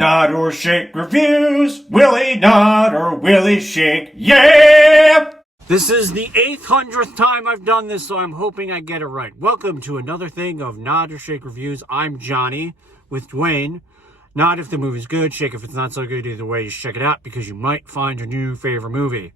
Nod or shake reviews. Willie nod or Willie shake. Yeah! This is the 800th time I've done this, so I'm hoping I get it right. Welcome to another thing of Nod or Shake Reviews. I'm Johnny with Dwayne. Nod if the movie's good, shake if it's not so good. Either way, you should check it out because you might find your new favorite movie.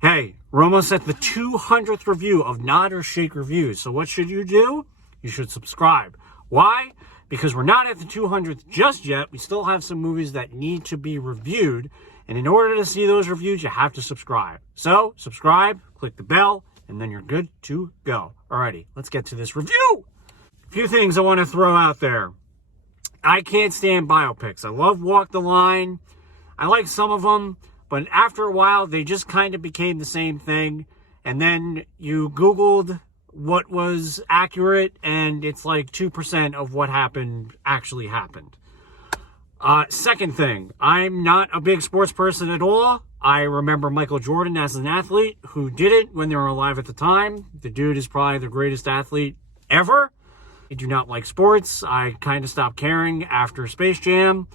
Hey, we're almost at the 200th review of Nod or Shake Reviews. So what should you do? You should subscribe. Why? Because we're not at the 200th just yet. We still have some movies that need to be reviewed. And in order to see those reviews, you have to subscribe. So, subscribe, click the bell, and then you're good to go. Alrighty, let's get to this review. A few things I want to throw out there. I can't stand biopics. I love Walk the Line. I like some of them, but after a while, they just kind of became the same thing. And then you Googled what was accurate, and it's like 2% of what happened actually happened. Second thing, I'm not a big sports person at all. I remember Michael Jordan as an athlete who did it when they were alive at the time. The dude is probably the greatest athlete ever. I do not like sports. I kind of stopped caring after Space Jam.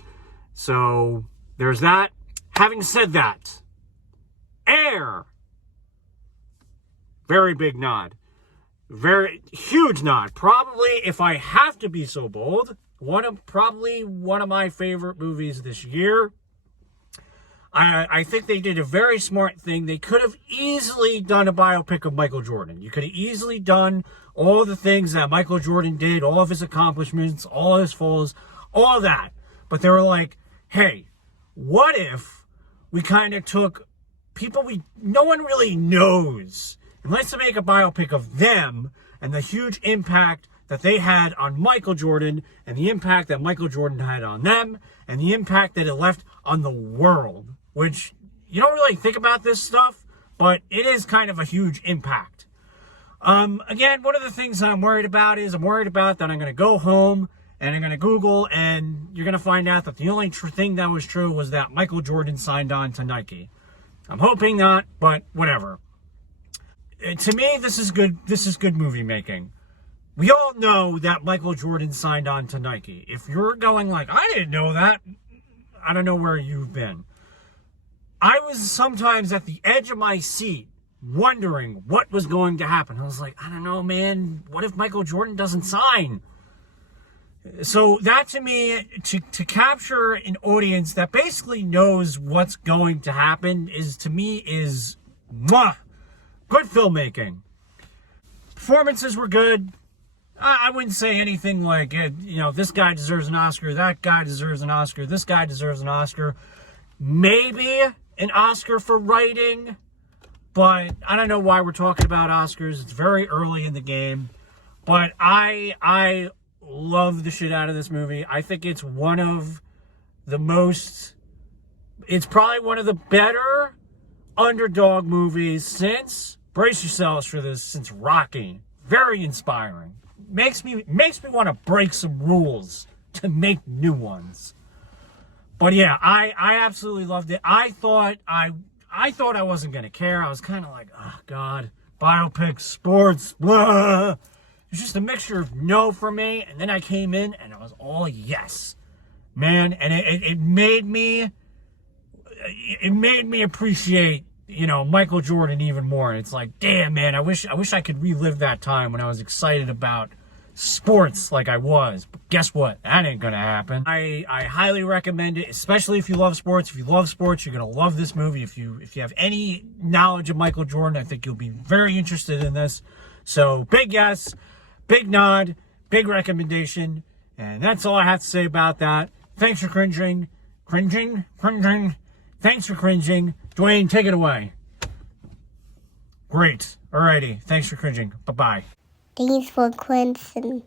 So there's that. Having said that, Air. Very big nod. Very huge nod. Probably, if I have to be so bold, probably one of my favorite movies this year. I think they did a very smart thing. They could have easily done a biopic of Michael Jordan. You could have easily done all the things that Michael Jordan did, all of his accomplishments, all his falls, all that. But they were like, hey, what if we kind of took people no one really knows, and let's make a biopic of them and the huge impact that they had on Michael Jordan and the impact that Michael Jordan had on them and the impact that it left on the world, which you don't really think about this stuff, but it is kind of a huge impact. Again, one of the things I'm worried about that I'm going to go home and I'm going to Google, and you're going to find out that the only thing that was true was that Michael Jordan signed on to Nike. I'm hoping not, but whatever. To me, this is good. This is good movie making. We all know that Michael Jordan signed on to Nike. If you're going like, I didn't know that, I don't know where you've been. I was sometimes at the edge of my seat wondering what was going to happen. I was like, I don't know, man. What if Michael Jordan doesn't sign? So that to me, to capture an audience that basically knows what's going to happen is mwah, good filmmaking. Performances were good. I wouldn't say anything like, this guy deserves an Oscar, that guy deserves an Oscar, this guy deserves an Oscar. Maybe an Oscar for writing, but I don't know why we're talking about Oscars. It's very early in the game. But I love the shit out of this movie. I think it's it's probably one of the better underdog movies since, brace yourselves for this, since Rocky. Very inspiring. Makes me want to break some rules to make new ones. But yeah, I absolutely loved it. I thought I wasn't gonna care. I was kind of like, oh god, biopics, sports, blah. It's just a mixture of no for me. And then I came in and I was all yes, man. And it made me appreciate Michael Jordan even more. It's like, damn, man, I wish I could relive that time when I was excited about sports like I was. But guess what? That ain't gonna happen. I highly recommend it, especially if you love sports. If you love sports, you're gonna love this movie. If you have any knowledge of Michael Jordan, I think you'll be very interested in this. So big yes, big nod, big recommendation, and that's all I have to say about that. Thanks for cringing. Thanks for cringing. Dwayne, take it away. Great. Alrighty. Thanks for cringing. Bye-bye. Thanks for cringing.